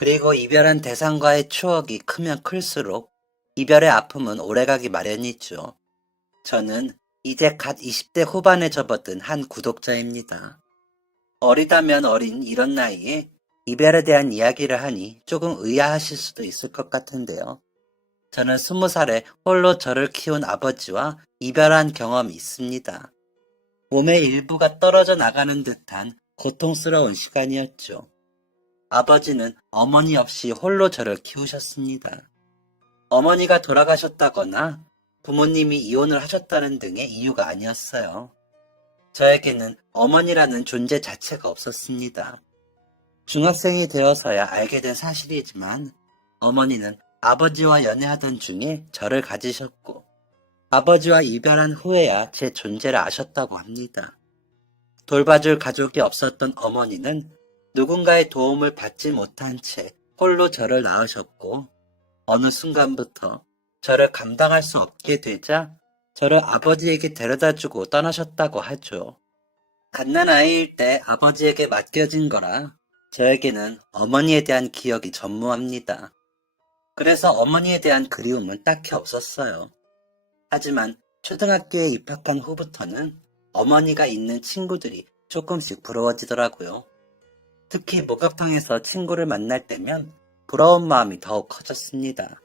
그리고 이별한 대상과의 추억이 크면 클수록 이별의 아픔은 오래가기 마련이죠. 저는 이제 갓 20대 후반에 접어든 한 구독자입니다. 어리다면 어린 이런 나이에 이별에 대한 이야기를 하니 조금 의아하실 수도 있을 것 같은데요. 저는 20살에 홀로 저를 키운 아버지와 이별한 경험이 있습니다. 몸의 일부가 떨어져 나가는 듯한 고통스러운 시간이었죠. 아버지는 어머니 없이 홀로 저를 키우셨습니다. 어머니가 돌아가셨다거나 부모님이 이혼을 하셨다는 등의 이유가 아니었어요. 저에게는 어머니라는 존재 자체가 없었습니다. 중학생이 되어서야 알게 된 사실이지만 어머니는 아버지와 연애하던 중에 저를 가지셨고 아버지와 이별한 후에야 제 존재를 아셨다고 합니다. 돌봐줄 가족이 없었던 어머니는 누군가의 도움을 받지 못한 채 홀로 저를 낳으셨고 어느 순간부터 저를 감당할 수 없게 되자 저를 아버지에게 데려다주고 떠나셨다고 하죠. 갓난아이일 때 아버지에게 맡겨진 거라 저에게는 어머니에 대한 기억이 전무합니다. 그래서 어머니에 대한 그리움은 딱히 없었어요. 하지만 초등학교에 입학한 후부터는 어머니가 있는 친구들이 조금씩 부러워지더라고요. 특히 목욕탕에서 친구를 만날 때면 부러운 마음이 더욱 커졌습니다.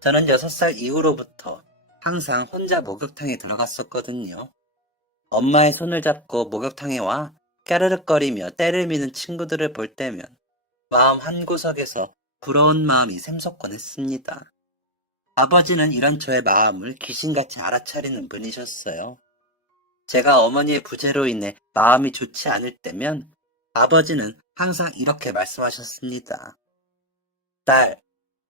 저는 6살 이후로부터 항상 혼자 목욕탕에 들어갔었거든요. 엄마의 손을 잡고 목욕탕에 와 까르륵거리며 때를 미는 친구들을 볼 때면 마음 한구석에서 부러운 마음이 샘솟곤 했습니다. 아버지는 이런 저의 마음을 귀신같이 알아차리는 분이셨어요. 제가 어머니의 부재로 인해 마음이 좋지 않을 때면 아버지는 항상 이렇게 말씀하셨습니다. 딸,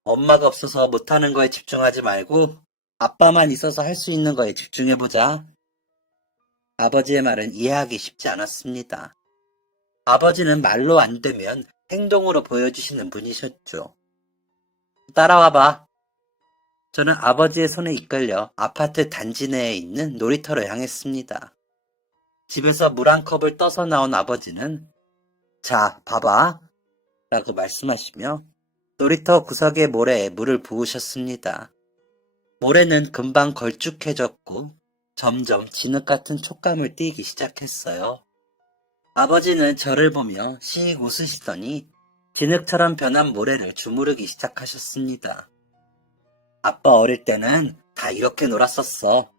엄마가 없어서 못하는 거에 집중하지 말고 아빠만 있어서 할 수 있는 거에 집중해보자. 아버지의 말은 이해하기 쉽지 않았습니다. 아버지는 말로 안 되면 행동으로 보여주시는 분이셨죠. 따라와봐. 저는 아버지의 손에 이끌려 아파트 단지 내에 있는 놀이터로 향했습니다. 집에서 물 한 컵을 떠서 나온 아버지는 자, 봐봐. 라고 말씀하시며 놀이터 구석의 모래에 물을 부으셨습니다. 모래는 금방 걸쭉해졌고 점점 진흙 같은 촉감을 띠기 시작했어요. 아버지는 저를 보며 씩 웃으시더니 진흙처럼 변한 모래를 주무르기 시작하셨습니다. 아빠 어릴 때는 다 이렇게 놀았었어.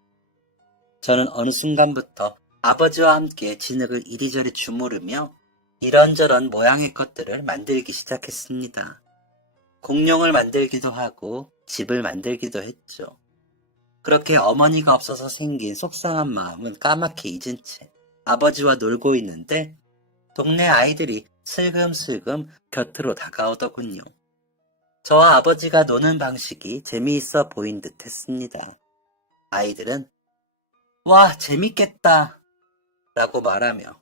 저는 어느 순간부터 아버지와 함께 진흙을 이리저리 주무르며 이런저런 모양의 것들을 만들기 시작했습니다. 공룡을 만들기도 하고 집을 만들기도 했죠. 그렇게 어머니가 없어서 생긴 속상한 마음은 까맣게 잊은 채 아버지와 놀고 있는데 동네 아이들이 슬금슬금 곁으로 다가오더군요. 저와 아버지가 노는 방식이 재미있어 보인 듯 했습니다. 아이들은 와, 재밌겠다 라고 말하며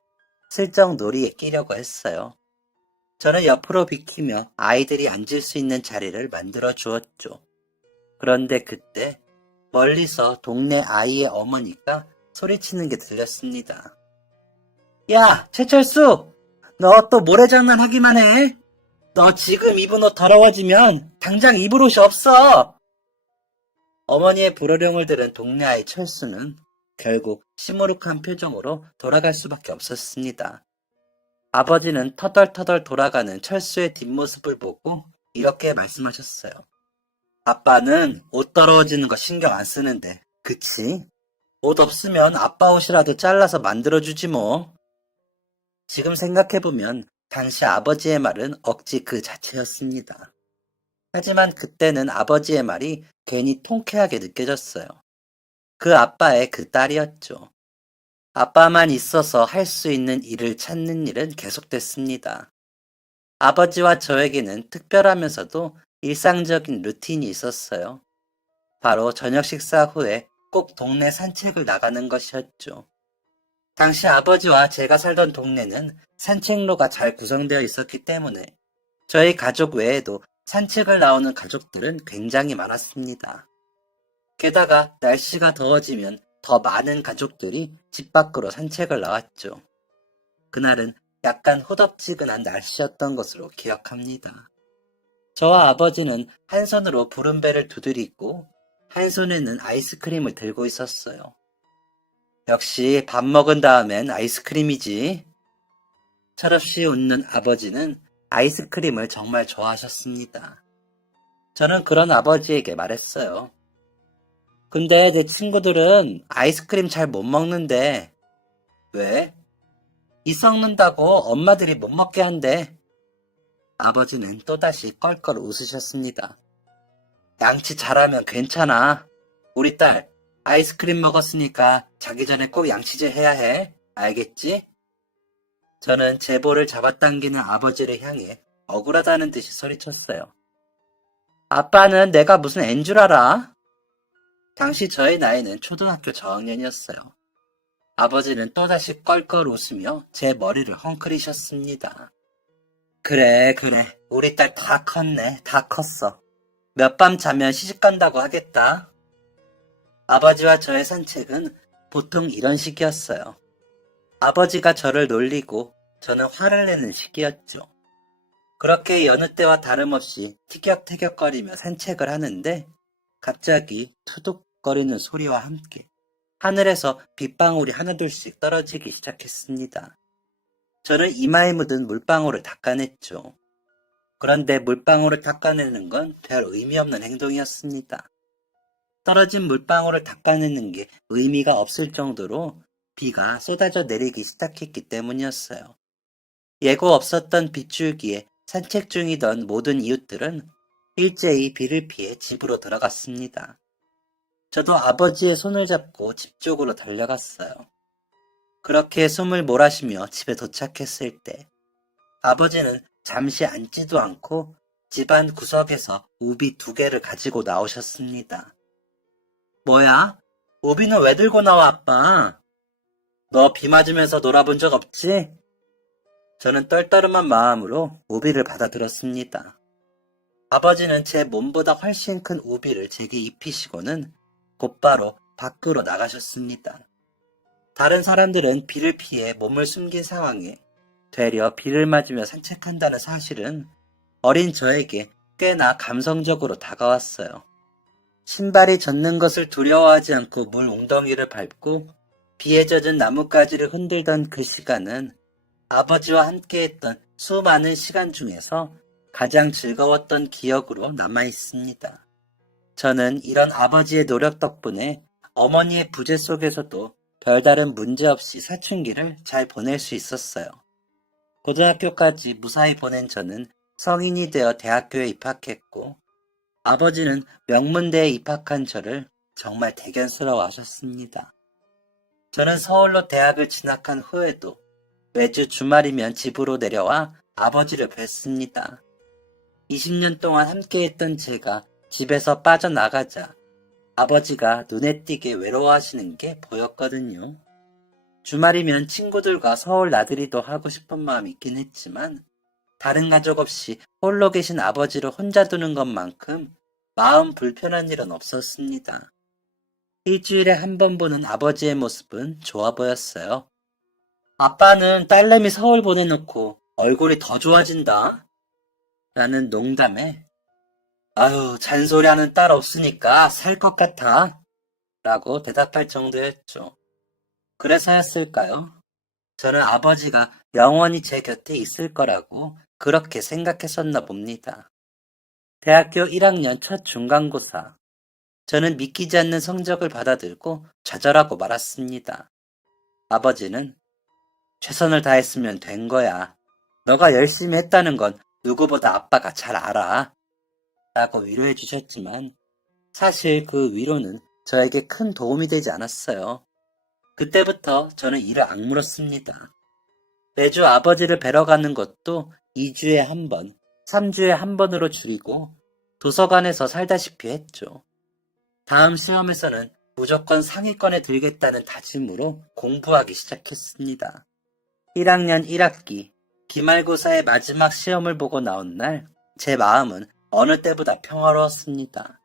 슬쩍 놀이에 끼려고 했어요. 저는 옆으로 비키며 아이들이 앉을 수 있는 자리를 만들어 주었죠. 그런데 그때 멀리서 동네 아이의 어머니가 소리치는 게 들렸습니다. 야, 최철수! 너 또 모래장난 하기만 해? 너 지금 입은 옷 더러워지면 당장 입을 옷이 없어! 어머니의 불호령을 들은 동네 아이 철수는 결국 시무룩한 표정으로 돌아갈 수밖에 없었습니다. 아버지는 터덜터덜 돌아가는 철수의 뒷모습을 보고 이렇게 말씀하셨어요. 아빠는 옷 더러워지는 거 신경 안 쓰는데, 그치? 옷 없으면 아빠 옷이라도 잘라서 만들어주지 뭐. 지금 생각해보면 당시 아버지의 말은 억지 그 자체였습니다. 하지만 그때는 아버지의 말이 괜히 통쾌하게 느껴졌어요. 그 아빠의 그 딸이었죠. 아빠만 있어서 할 수 있는 일을 찾는 일은 계속됐습니다. 아버지와 저에게는 특별하면서도 일상적인 루틴이 있었어요. 바로 저녁 식사 후에 꼭 동네 산책을 나가는 것이었죠. 당시 아버지와 제가 살던 동네는 산책로가 잘 구성되어 있었기 때문에 저희 가족 외에도 산책을 나오는 가족들은 굉장히 많았습니다. 게다가 날씨가 더워지면 더 많은 가족들이 집 밖으로 산책을 나왔죠. 그날은 약간 후덥지근한 날씨였던 것으로 기억합니다. 저와 아버지는 한 손으로 부른배를 두드리고 한 손에는 아이스크림을 들고 있었어요. 역시 밥 먹은 다음엔 아이스크림이지. 철없이 웃는 아버지는 아이스크림을 정말 좋아하셨습니다. 저는 그런 아버지에게 말했어요. 근데 내 친구들은 아이스크림 잘 못 먹는데. 왜? 이 썩는다고 엄마들이 못 먹게 한대. 아버지는 또다시 껄껄 웃으셨습니다. 양치 잘하면 괜찮아. 우리 딸 아이스크림 먹었으니까 자기 전에 꼭 양치질 해야 해. 알겠지? 저는 제 볼을 잡아당기는 아버지를 향해 억울하다는 듯이 소리쳤어요. 아빠는 내가 무슨 앤 줄 알아? 당시 저의 나이는 초등학교 저학년이었어요. 아버지는 또다시 껄껄 웃으며 제 머리를 헝클이셨습니다. 그래. 우리 딸 다 컸네. 다 컸어. 몇 밤 자면 시집간다고 하겠다. 아버지와 저의 산책은 보통 이런 식이었어요. 아버지가 저를 놀리고 저는 화를 내는 시기였죠. 그렇게 여느 때와 다름없이 티격태격거리며 산책을 하는데 갑자기 투둑거리는 소리와 함께 하늘에서 빗방울이 하나둘씩 떨어지기 시작했습니다. 저는 이마에 묻은 물방울을 닦아냈죠. 그런데 물방울을 닦아내는 건 별 의미 없는 행동이었습니다. 떨어진 물방울을 닦아내는 게 의미가 없을 정도로 비가 쏟아져 내리기 시작했기 때문이었어요. 예고 없었던 빗줄기에 산책 중이던 모든 이웃들은 일제히 비를 피해 집으로 들어갔습니다. 저도 아버지의 손을 잡고 집 쪽으로 달려갔어요. 그렇게 숨을 몰아쉬며 집에 도착했을 때 아버지는 잠시 앉지도 않고 집안 구석에서 우비 2개를 가지고 나오셨습니다. 뭐야? 우비는 왜 들고 나와, 아빠? 너 비 맞으면서 놀아본 적 없지? 저는 떨떠름한 마음으로 우비를 받아들었습니다. 아버지는 제 몸보다 훨씬 큰 우비를 제게 입히시고는 곧바로 밖으로 나가셨습니다. 다른 사람들은 비를 피해 몸을 숨긴 상황에 되려 비를 맞으며 산책한다는 사실은 어린 저에게 꽤나 감성적으로 다가왔어요. 신발이 젖는 것을 두려워하지 않고 물 웅덩이를 밟고 비에 젖은 나뭇가지를 흔들던 그 시간은 아버지와 함께했던 수많은 시간 중에서 가장 즐거웠던 기억으로 남아 있습니다. 저는 이런 아버지의 노력 덕분에 어머니의 부재 속에서도 별다른 문제 없이 사춘기를 잘 보낼 수 있었어요. 고등학교까지 무사히 보낸 저는 성인이 되어 대학교에 입학했고 아버지는 명문대에 입학한 저를 정말 대견스러워 하셨습니다. 저는 서울로 대학을 진학한 후에도 매주 주말이면 집으로 내려와 아버지를 뵀습니다. 20년 동안 함께했던 제가 집에서 빠져나가자 아버지가 눈에 띄게 외로워하시는 게 보였거든요. 주말이면 친구들과 서울 나들이도 하고 싶은 마음이 있긴 했지만 다른 가족 없이 홀로 계신 아버지를 혼자 두는 것만큼 마음 불편한 일은 없었습니다. 일주일에 한 번 보는 아버지의 모습은 좋아 보였어요. 아빠는 딸내미 서울 보내놓고 얼굴이 더 좋아진다. 라는 농담에 아유 잔소리하는 딸 없으니까 살 것 같아. 라고 대답할 정도였죠. 그래서였을까요? 저는 아버지가 영원히 제 곁에 있을 거라고 그렇게 생각했었나 봅니다. 대학교 1학년 첫 중간고사. 저는 믿기지 않는 성적을 받아들고 좌절하고 말았습니다. 아버지는 최선을 다했으면 된 거야. 너가 열심히 했다는 건 누구보다 아빠가 잘 알아. 라고 위로해 주셨지만 사실 그 위로는 저에게 큰 도움이 되지 않았어요. 그때부터 저는 이를 악물었습니다. 매주 아버지를 뵈러 가는 것도 2주에 한 번, 3주에 한 번으로 줄이고 도서관에서 살다시피 했죠. 다음 시험에서는 무조건 상위권에 들겠다는 다짐으로 공부하기 시작했습니다. 1학년 1학기 기말고사의 마지막 시험을 보고 나온 날 제 마음은 어느 때보다 평화로웠습니다.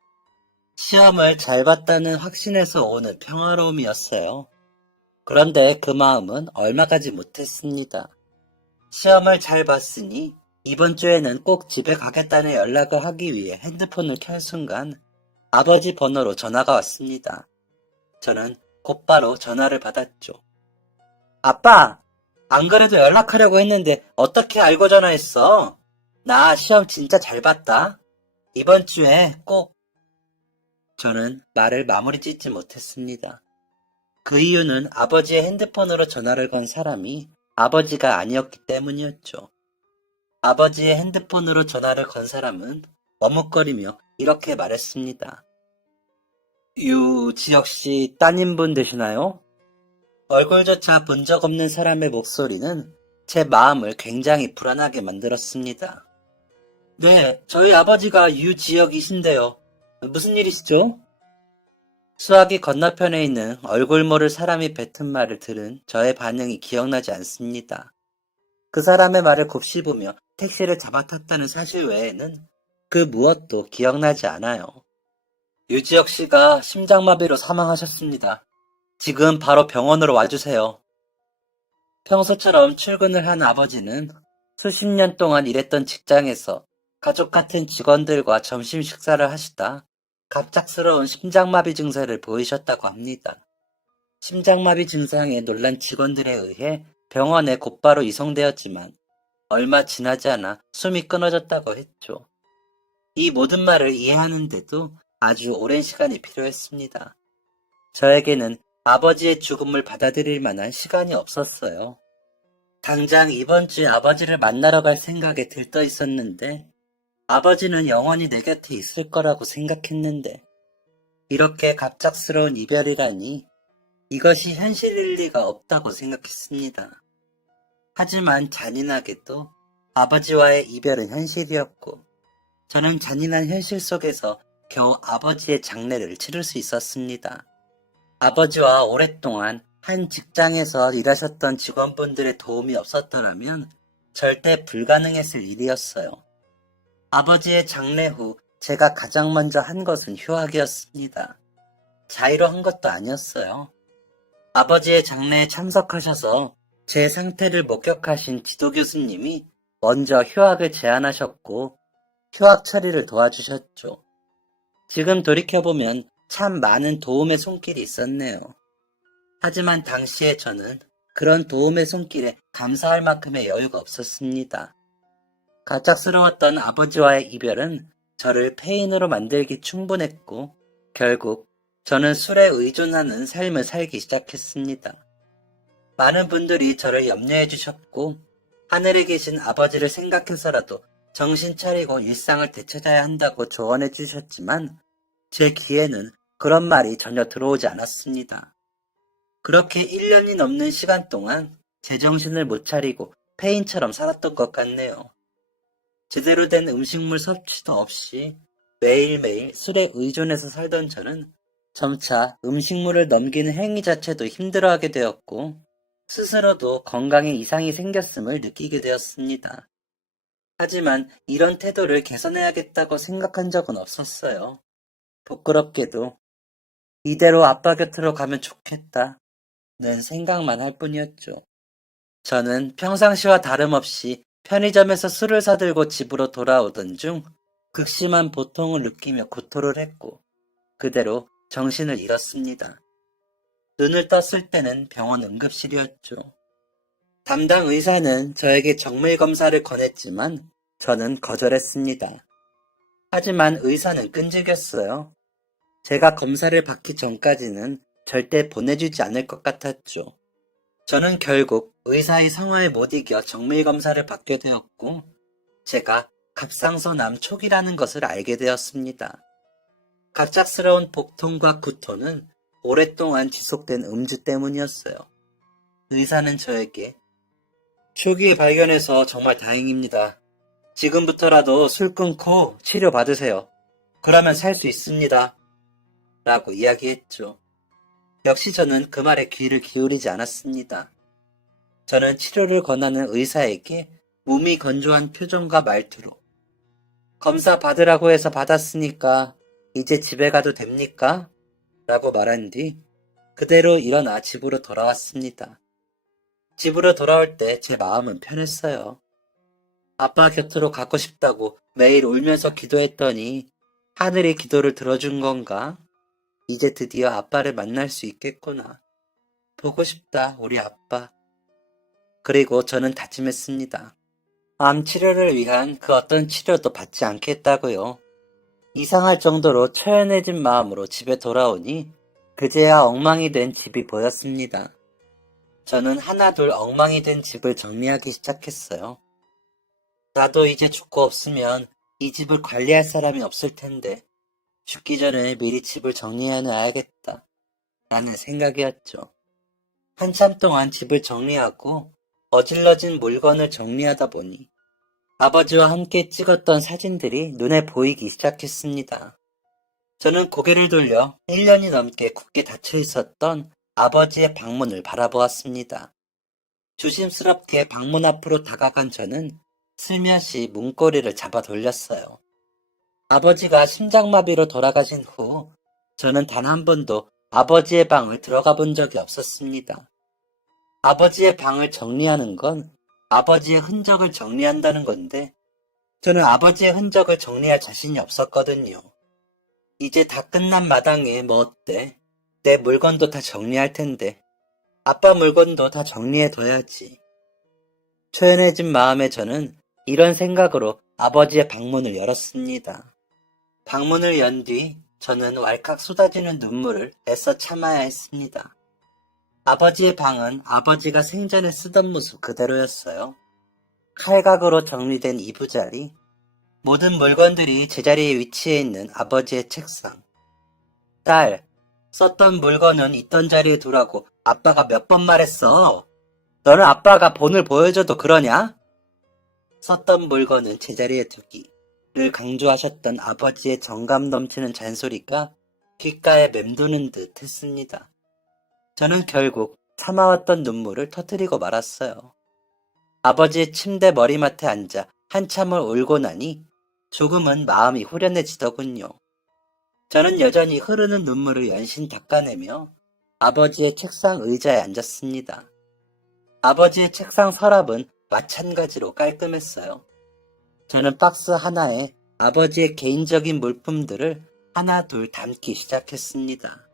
시험을 잘 봤다는 확신에서 오는 평화로움이었어요. 그런데 그 마음은 얼마 가지 못했습니다. 시험을 잘 봤으니 이번 주에는 꼭 집에 가겠다는 연락을 하기 위해 핸드폰을 켤 순간 아버지 번호로 전화가 왔습니다. 저는 곧바로 전화를 받았죠. 아빠! 안 그래도 연락하려고 했는데 어떻게 알고 전화했어? 나 시험 진짜 잘 봤다. 이번 주에 꼭. 저는 말을 마무리 짓지 못했습니다. 그 이유는 아버지의 핸드폰으로 전화를 건 사람이 아버지가 아니었기 때문이었죠. 아버지의 핸드폰으로 전화를 건 사람은 머뭇거리며 이렇게 말했습니다. 지혁씨 따님분 되시나요? 얼굴조차 본 적 없는 사람의 목소리는 제 마음을 굉장히 불안하게 만들었습니다. 네, 저희 아버지가 유지혁이신데요. 무슨 일이시죠? 수화기 건너편에 있는 얼굴 모를 사람이 뱉은 말을 들은 저의 반응이 기억나지 않습니다. 그 사람의 말을 곱씹으며 택시를 잡아탔다는 사실 외에는 그 무엇도 기억나지 않아요. 유지혁 씨가 심장마비로 사망하셨습니다. 지금 바로 병원으로 와주세요. 평소처럼 출근을 한 아버지는 수십 년 동안 일했던 직장에서 가족 같은 직원들과 점심 식사를 하시다 갑작스러운 심장마비 증세를 보이셨다고 합니다. 심장마비 증상에 놀란 직원들에 의해 병원에 곧바로 이송되었지만 얼마 지나지 않아 숨이 끊어졌다고 했죠. 이 모든 말을 이해하는데도 아주 오랜 시간이 필요했습니다. 저에게는 아버지의 죽음을 받아들일 만한 시간이 없었어요. 당장 이번 주에 아버지를 만나러 갈 생각에 들떠 있었는데 아버지는 영원히 내 곁에 있을 거라고 생각했는데 이렇게 갑작스러운 이별이라니 이것이 현실일 리가 없다고 생각했습니다. 하지만 잔인하게도 아버지와의 이별은 현실이었고 저는 잔인한 현실 속에서 겨우 아버지의 장례를 치를 수 있었습니다. 아버지와 오랫동안 한 직장에서 일하셨던 직원분들의 도움이 없었더라면 절대 불가능했을 일이었어요. 아버지의 장례 후 제가 가장 먼저 한 것은 휴학이었습니다. 자의로 한 것도 아니었어요. 아버지의 장례에 참석하셔서 제 상태를 목격하신 지도 교수님이 먼저 휴학을 제안하셨고 휴학 처리를 도와주셨죠. 지금 돌이켜보면 참 많은 도움의 손길이 있었네요. 하지만 당시에 저는 그런 도움의 손길에 감사할 만큼의 여유가 없었습니다. 갑작스러웠던 아버지와의 이별은 저를 폐인으로 만들기 충분했고 결국 저는 술에 의존하는 삶을 살기 시작했습니다. 많은 분들이 저를 염려해 주셨고 하늘에 계신 아버지를 생각해서라도 정신 차리고 일상을 되찾아야 한다고 조언해 주셨지만 제 귀에는 그런 말이 전혀 들어오지 않았습니다. 그렇게 1년이 넘는 시간 동안 제정신을 못 차리고 폐인처럼 살았던 것 같네요. 제대로 된 음식물 섭취도 없이 매일매일 술에 의존해서 살던 저는 점차 음식물을 넘기는 행위 자체도 힘들어하게 되었고 스스로도 건강에 이상이 생겼음을 느끼게 되었습니다. 하지만 이런 태도를 개선해야겠다고 생각한 적은 없었어요. 부끄럽게도 이대로 아빠 곁으로 가면 좋겠다는 생각만 할 뿐이었죠. 저는 평상시와 다름없이 편의점에서 술을 사들고 집으로 돌아오던 중 극심한 보통을 느끼며 구토를 했고 그대로 정신을 잃었습니다. 눈을 떴을 때는 병원 응급실이었죠. 담당 의사는 저에게 정밀 검사를 권했지만 저는 거절했습니다. 하지만 의사는 끈질겼어요. 제가 검사를 받기 전까지는 절대 보내주지 않을 것 같았죠. 저는 결국 의사의 성화에 못 이겨 정밀 검사를 받게 되었고 제가 갑상선암 초기라는 것을 알게 되었습니다. 갑작스러운 복통과 구토는 오랫동안 지속된 음주 때문이었어요. 의사는 저에게 초기에 발견해서 정말 다행입니다. 지금부터라도 술 끊고 치료받으세요. 그러면 살 수 있습니다. 라고 이야기했죠. 역시 저는 그 말에 귀를 기울이지 않았습니다. 저는 치료를 권하는 의사에게 몸이 건조한 표정과 말투로 검사 받으라고 해서 받았으니까 이제 집에 가도 됩니까? 라고 말한 뒤 그대로 일어나 집으로 돌아왔습니다. 집으로 돌아올 때 제 마음은 편했어요. 아빠 곁으로 가고 싶다고 매일 울면서 기도했더니 하늘이 기도를 들어준 건가? 이제 드디어 아빠를 만날 수 있겠구나. 보고 싶다, 우리 아빠. 그리고 저는 다짐했습니다. 암 치료를 위한 그 어떤 치료도 받지 않겠다고요. 이상할 정도로 초연해진 마음으로 집에 돌아오니 그제야 엉망이 된 집이 보였습니다. 저는 하나둘 엉망이 된 집을 정리하기 시작했어요. 나도 이제 죽고 없으면 이 집을 관리할 사람이 없을 텐데 죽기 전에 미리 집을 정리해놔야겠다 라는 생각이었죠. 한참 동안 집을 정리하고 어질러진 물건을 정리하다 보니 아버지와 함께 찍었던 사진들이 눈에 보이기 시작했습니다. 저는 고개를 돌려 1년이 넘게 굳게 닫혀 있었던 아버지의 방문을 바라보았습니다. 조심스럽게 방문 앞으로 다가간 저는 슬며시 문고리를 잡아 돌렸어요. 아버지가 심장마비로 돌아가신 후 저는 단 한 번도 아버지의 방을 들어가 본 적이 없었습니다. 아버지의 방을 정리하는 건 아버지의 흔적을 정리한다는 건데 저는 아버지의 흔적을 정리할 자신이 없었거든요. 이제 다 끝난 마당에 뭐 어때? 내 물건도 다 정리할 텐데 아빠 물건도 다 정리해둬야지. 초연해진 마음에 저는 이런 생각으로 아버지의 방문을 열었습니다. 방문을 연 뒤 저는 왈칵 쏟아지는 눈물을 애써 참아야 했습니다. 아버지의 방은 아버지가 생전에 쓰던 모습 그대로였어요. 칼각으로 정리된 이부자리, 모든 물건들이 제자리에 위치해 있는 아버지의 책상. 딸, 썼던 물건은 있던 자리에 두라고 아빠가 몇 번 말했어. 너는 아빠가 본을 보여줘도 그러냐? 썼던 물건은 제자리에 두기를 강조하셨던 아버지의 정감 넘치는 잔소리가 귓가에 맴도는 듯 했습니다. 저는 결국 참아왔던 눈물을 터뜨리고 말았어요. 아버지의 침대 머리맡에 앉아 한참을 울고 나니 조금은 마음이 후련해지더군요. 저는 여전히 흐르는 눈물을 연신 닦아내며 아버지의 책상 의자에 앉았습니다. 아버지의 책상 서랍은 마찬가지로 깔끔했어요. 저는 박스 하나에 아버지의 개인적인 물품들을 하나 둘 담기 시작했습니다.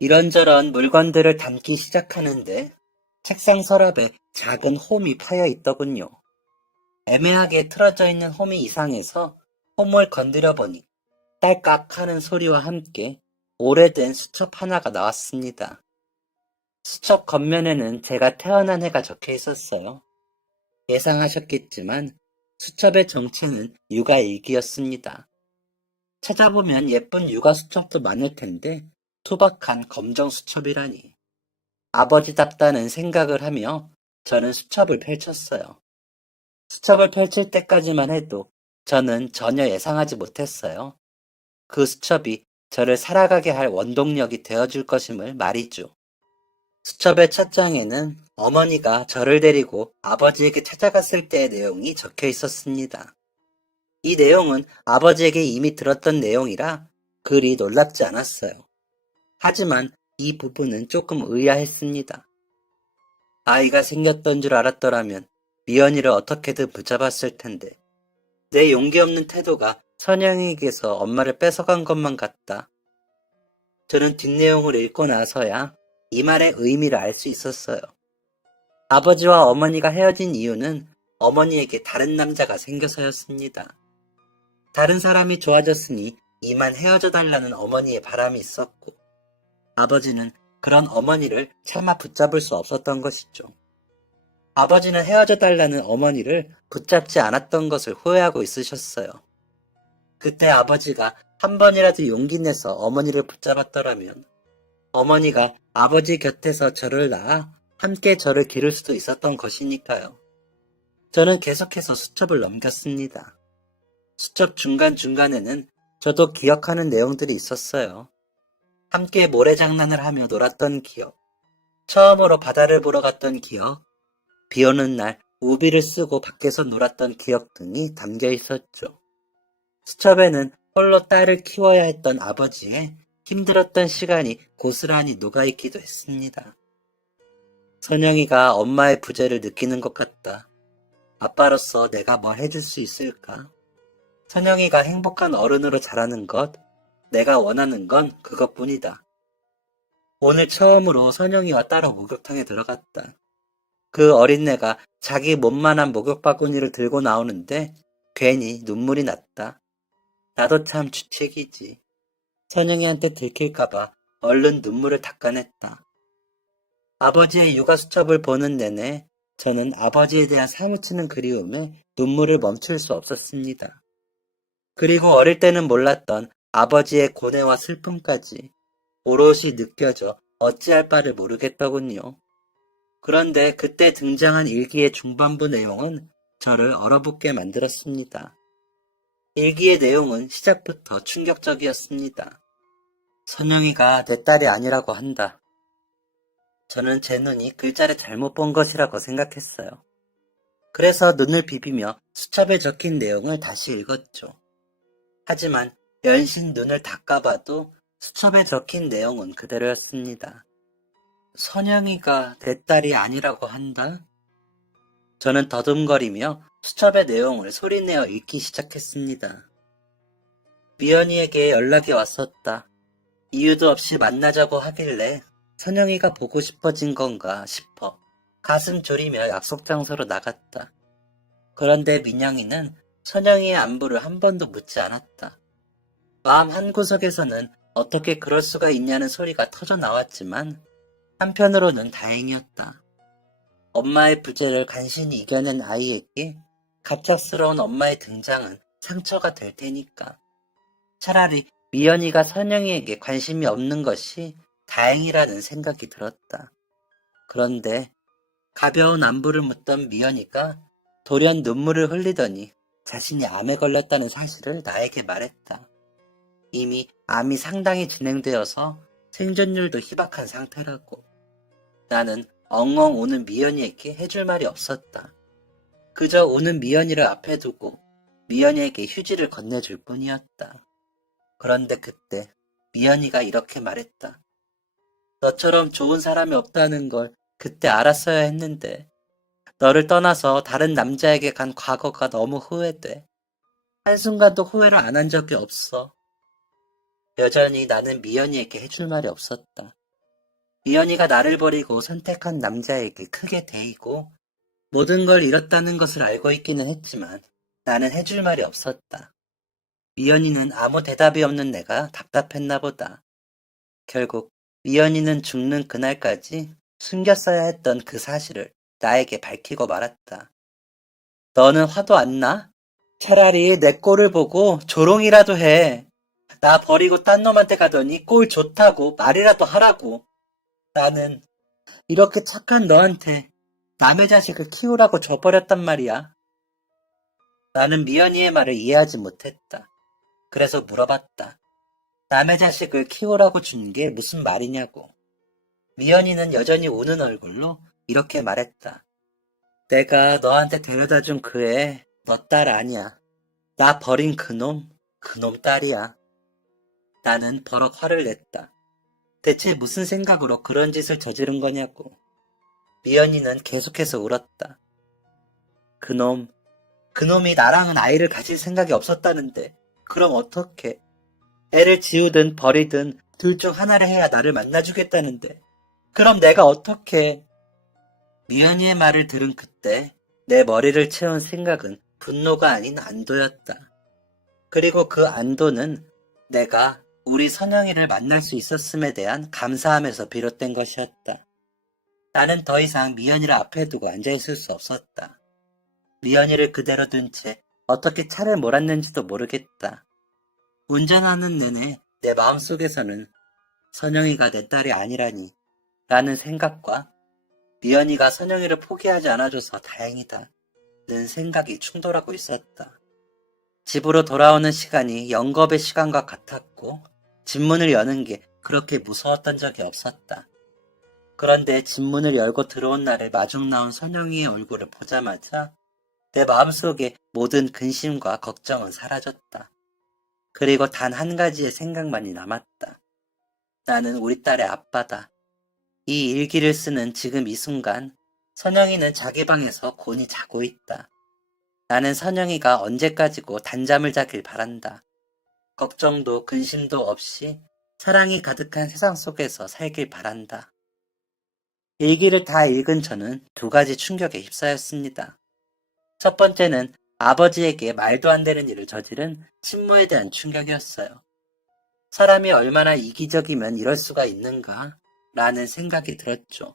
이런저런 물건들을 담기 시작하는데 책상 서랍에 작은 홈이 파여 있더군요. 애매하게 틀어져 있는 홈이 이상해서 홈을 건드려 보니 딸깍 하는 소리와 함께 오래된 수첩 하나가 나왔습니다. 수첩 겉면에는 제가 태어난 해가 적혀 있었어요. 예상하셨겠지만 수첩의 정체는 육아일기였습니다. 찾아보면 예쁜 육아 수첩도 많을 텐데 투박한 검정 수첩이라니. 아버지답다는 생각을 하며 저는 수첩을 펼쳤어요. 수첩을 펼칠 때까지만 해도 저는 전혀 예상하지 못했어요. 그 수첩이 저를 살아가게 할 원동력이 되어줄 것임을 말이죠. 수첩의 첫 장에는 어머니가 저를 데리고 아버지에게 찾아갔을 때의 내용이 적혀 있었습니다. 이 내용은 아버지에게 이미 들었던 내용이라 그리 놀랍지 않았어요. 하지만 이 부분은 조금 의아했습니다. 아이가 생겼던 줄 알았더라면 미연이를 어떻게든 붙잡았을 텐데 내 용기 없는 태도가 선영에게서 엄마를 뺏어간 것만 같다. 저는 뒷내용을 읽고 나서야 이 말의 의미를 알 수 있었어요. 아버지와 어머니가 헤어진 이유는 어머니에게 다른 남자가 생겨서였습니다. 다른 사람이 좋아졌으니 이만 헤어져 달라는 어머니의 바람이 있었고 아버지는 그런 어머니를 차마 붙잡을 수 없었던 것이죠. 아버지는 헤어져 달라는 어머니를 붙잡지 않았던 것을 후회하고 있으셨어요. 그때 아버지가 한 번이라도 용기 내서 어머니를 붙잡았더라면 어머니가 아버지 곁에서 저를 낳아 함께 저를 기를 수도 있었던 것이니까요. 저는 계속해서 수첩을 넘겼습니다. 수첩 중간중간에는 저도 기억하는 내용들이 있었어요. 함께 모래장난을 하며 놀았던 기억, 처음으로 바다를 보러 갔던 기억, 비 오는 날 우비를 쓰고 밖에서 놀았던 기억 등이 담겨 있었죠. 수첩에는 홀로 딸을 키워야 했던 아버지의 힘들었던 시간이 고스란히 녹아있기도 했습니다. 선영이가 엄마의 부재를 느끼는 것 같다. 아빠로서 내가 뭘 해줄 수 있을까? 선영이가 행복한 어른으로 자라는 것, 내가 원하는 건 그것뿐이다. 오늘 처음으로 선영이와 따로 목욕탕에 들어갔다. 그 어린애가 자기 몸만한 목욕 바구니를 들고 나오는데 괜히 눈물이 났다. 나도 참 주책이지. 선영이한테 들킬까봐 얼른 눈물을 닦아냈다. 아버지의 육아 수첩을 보는 내내 저는 아버지에 대한 사무치는 그리움에 눈물을 멈출 수 없었습니다. 그리고 어릴 때는 몰랐던 아버지의 고뇌와 슬픔까지 오롯이 느껴져 어찌할 바를 모르겠더군요. 그런데 그때 등장한 일기의 중반부 내용은 저를 얼어붙게 만들었습니다. 일기의 내용은 시작부터 충격적이었습니다. 선영이가 내 딸이 아니라고 한다. 저는 제 눈이 글자를 잘못 본 것이라고 생각했어요. 그래서 눈을 비비며 수첩에 적힌 내용을 다시 읽었죠. 하지만 연신 눈을 닦아봐도 수첩에 적힌 내용은 그대로였습니다. 선영이가 내 딸이 아니라고 한다? 저는 더듬거리며 수첩의 내용을 소리내어 읽기 시작했습니다. 미연이에게 연락이 왔었다. 이유도 없이 만나자고 하길래 선영이가 보고 싶어진 건가 싶어 가슴 졸이며 약속 장소로 나갔다. 그런데 민영이는 선영이의 안부를 한 번도 묻지 않았다. 마음 한구석에서는 어떻게 그럴 수가 있냐는 소리가 터져 나왔지만 한편으로는 다행이었다. 엄마의 부재를 간신히 이겨낸 아이에게 갑작스러운 엄마의 등장은 상처가 될 테니까. 차라리 미연이가 선영이에게 관심이 없는 것이 다행이라는 생각이 들었다. 그런데 가벼운 안부를 묻던 미연이가 돌연 눈물을 흘리더니 자신이 암에 걸렸다는 사실을 나에게 말했다. 이미 암이 상당히 진행되어서 생존율도 희박한 상태라고. 나는 엉엉 우는 미연이에게 해줄 말이 없었다. 그저 우는 미연이를 앞에 두고 미연이에게 휴지를 건네줄 뿐이었다. 그런데 그때 미연이가 이렇게 말했다. 너처럼 좋은 사람이 없다는 걸 그때 알았어야 했는데 너를 떠나서 다른 남자에게 간 과거가 너무 후회돼. 한순간도 후회를 안 한 적이 없어. 여전히 나는 미연이에게 해줄 말이 없었다. 미연이가 나를 버리고 선택한 남자에게 크게 대이고 모든 걸 잃었다는 것을 알고 있기는 했지만 나는 해줄 말이 없었다. 미연이는 아무 대답이 없는 내가 답답했나 보다. 결국 미연이는 죽는 그날까지 숨겼어야 했던 그 사실을 나에게 밝히고 말았다. 너는 화도 안 나? 차라리 내 꼴을 보고 조롱이라도 해. 나 버리고 딴 놈한테 가더니 꼴 좋다고 말이라도 하라고. 나는 이렇게 착한 너한테 남의 자식을 키우라고 줘버렸단 말이야. 나는 미연이의 말을 이해하지 못했다. 그래서 물어봤다. 남의 자식을 키우라고 준 게 무슨 말이냐고. 미연이는 여전히 우는 얼굴로 이렇게 말했다. 내가 너한테 데려다 준 그 애, 너 딸 아니야. 나 버린 그놈 딸이야. 나는 버럭 화를 냈다. 대체 무슨 생각으로 그런 짓을 저지른 거냐고. 미연이는 계속해서 울었다. 그놈이 나랑은 아이를 가질 생각이 없었다는데 그럼 어떡해. 애를 지우든 버리든 둘 중 하나를 해야 나를 만나주겠다는데 그럼 내가 어떡해. 미연이의 말을 들은 그때 내 머리를 채운 생각은 분노가 아닌 안도였다. 그리고 그 안도는 내가 우리 선영이를 만날 수 있었음에 대한 감사함에서 비롯된 것이었다. 나는 더 이상 미연이를 앞에 두고 앉아있을 수 없었다. 미연이를 그대로 둔 채 어떻게 차를 몰았는지도 모르겠다. 운전하는 내내 내 마음속에서는 선영이가 내 딸이 아니라니 라는 생각과 미연이가 선영이를 포기하지 않아줘서 다행이다 는 생각이 충돌하고 있었다. 집으로 돌아오는 시간이 영겁의 시간과 같았고 집문을 여는 게 그렇게 무서웠던 적이 없었다. 그런데 집문을 열고 들어온 나를 마중 나온 선영이의 얼굴을 보자마자 내 마음속의 모든 근심과 걱정은 사라졌다. 그리고 단 한 가지의 생각만이 남았다. 나는 우리 딸의 아빠다. 이 일기를 쓰는 지금 이 순간 선영이는 자기 방에서 곤히 자고 있다. 나는 선영이가 언제까지고 단잠을 자길 바란다. 걱정도 근심도 없이 사랑이 가득한 세상 속에서 살길 바란다. 일기를 다 읽은 저는 두 가지 충격에 휩싸였습니다. 첫 번째는 아버지에게 말도 안 되는 일을 저지른 친모에 대한 충격이었어요. 사람이 얼마나 이기적이면 이럴 수가 있는가 라는 생각이 들었죠.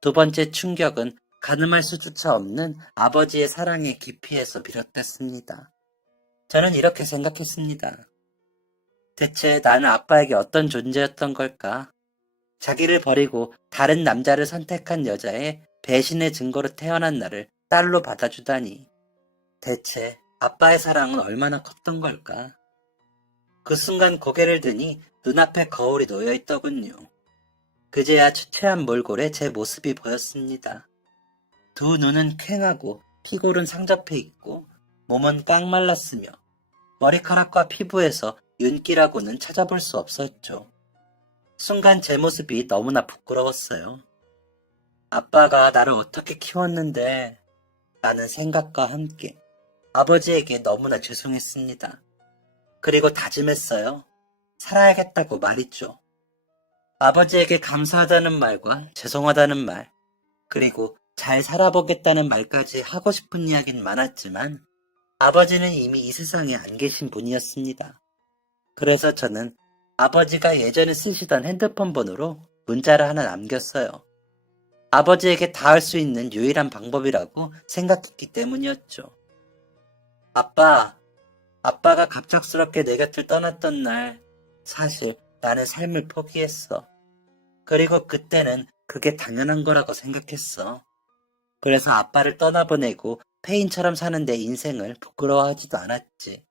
두 번째 충격은 가늠할 수조차 없는 아버지의 사랑의 깊이에서 비롯됐습니다. 저는 이렇게 생각했습니다. 대체 나는 아빠에게 어떤 존재였던 걸까? 자기를 버리고 다른 남자를 선택한 여자의 배신의 증거로 태어난 나를 딸로 받아주다니. 대체 아빠의 사랑은 얼마나 컸던 걸까? 그 순간 고개를 드니 눈앞에 거울이 놓여 있더군요. 그제야 추체한 몰골에 제 모습이 보였습니다. 두 눈은 퀭하고 피골은 상접해 있고 몸은 꽉 말랐으며 머리카락과 피부에서 윤기라고는 찾아볼 수 없었죠. 순간 제 모습이 너무나 부끄러웠어요. 아빠가 나를 어떻게 키웠는데 라는 생각과 함께 아버지에게 너무나 죄송했습니다. 그리고 다짐했어요. 살아야겠다고 말이죠. 아버지에게 감사하다는 말과 죄송하다는 말, 그리고 잘 살아보겠다는 말까지 하고 싶은 이야기는 많았지만 아버지는 이미 이 세상에 안 계신 분이었습니다. 그래서 저는 아버지가 예전에 쓰시던 핸드폰 번호로 문자를 하나 남겼어요. 아버지에게 닿을 수 있는 유일한 방법이라고 생각했기 때문이었죠. 아빠가 갑작스럽게 내 곁을 떠났던 날, 사실 나는 삶을 포기했어. 그리고 그때는 그게 당연한 거라고 생각했어. 그래서 아빠를 떠나보내고 페인처럼 사는 내 인생을 부끄러워하지도 않았지.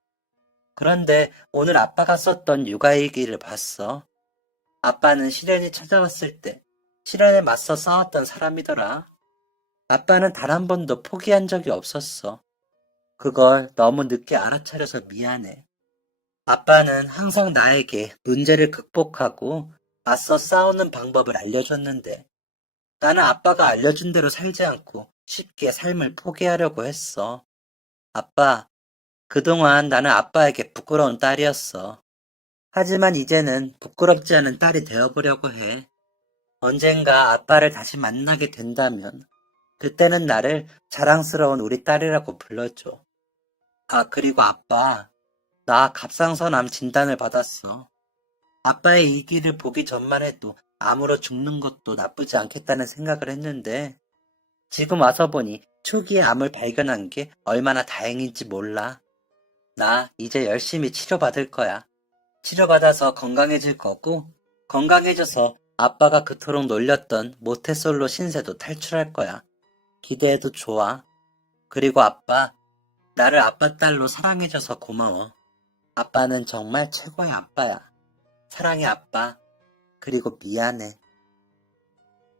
그런데 오늘 아빠가 썼던 육아일기를 봤어. 아빠는 시련이 찾아왔을 때 시련에 맞서 싸웠던 사람이더라. 아빠는 단 한 번도 포기한 적이 없었어. 그걸 너무 늦게 알아차려서 미안해. 아빠는 항상 나에게 문제를 극복하고 맞서 싸우는 방법을 알려줬는데 나는 아빠가 알려준 대로 살지 않고 쉽게 삶을 포기하려고 했어. 아빠, 그동안 나는 아빠에게 부끄러운 딸이었어. 하지만 이제는 부끄럽지 않은 딸이 되어보려고 해. 언젠가 아빠를 다시 만나게 된다면 그때는 나를 자랑스러운 우리 딸이라고 불러줘. 아, 그리고 아빠, 나 갑상선암 진단을 받았어. 아빠의 일기를 보기 전만 해도 암으로 죽는 것도 나쁘지 않겠다는 생각을 했는데 지금 와서 보니 초기에 암을 발견한 게 얼마나 다행인지 몰라. 나 이제 열심히 치료받을 거야. 치료받아서 건강해질 거고 건강해져서 아빠가 그토록 놀렸던 모태솔로 신세도 탈출할 거야. 기대해도 좋아. 그리고 아빠, 나를 아빠 딸로 사랑해줘서 고마워. 아빠는 정말 최고의 아빠야. 사랑해 아빠. 그리고 미안해.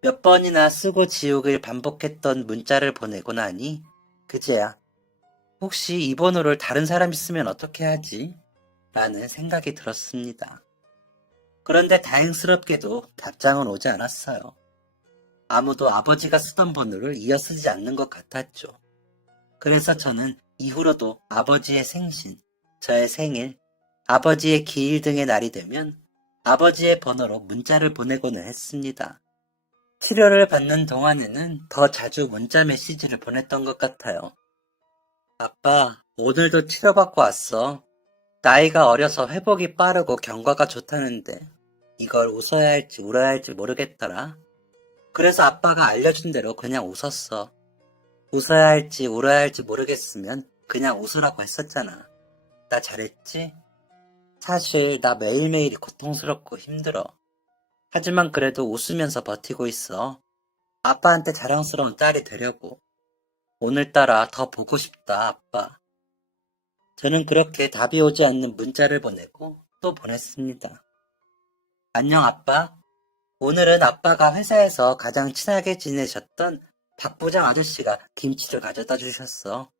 몇 번이나 쓰고 지우기를 반복했던 문자를 보내고 나니 그제야 혹시 이 번호를 다른 사람이 쓰면 어떻게 하지? 라는 생각이 들었습니다. 그런데 다행스럽게도 답장은 오지 않았어요. 아무도 아버지가 쓰던 번호를 이어 쓰지 않는 것 같았죠. 그래서 저는 이후로도 아버지의 생신, 저의 생일, 아버지의 기일 등의 날이 되면 아버지의 번호로 문자를 보내고는 했습니다. 치료를 받는 동안에는 더 자주 문자 메시지를 보냈던 것 같아요. 아빠, 오늘도 치료받고 왔어. 나이가 어려서 회복이 빠르고 경과가 좋다는데 이걸 웃어야 할지 울어야 할지 모르겠더라. 그래서 아빠가 알려준 대로 그냥 웃었어. 웃어야 할지 울어야 할지 모르겠으면 그냥 웃으라고 했었잖아. 나 잘했지? 사실 나 매일매일이 고통스럽고 힘들어. 하지만 그래도 웃으면서 버티고 있어. 아빠한테 자랑스러운 딸이 되려고. 오늘따라 더 보고 싶다, 아빠. 저는 그렇게 답이 오지 않는 문자를 보내고 또 보냈습니다. 안녕, 아빠. 오늘은 아빠가 회사에서 가장 친하게 지내셨던 박 부장 아저씨가 김치를 가져다 주셨어.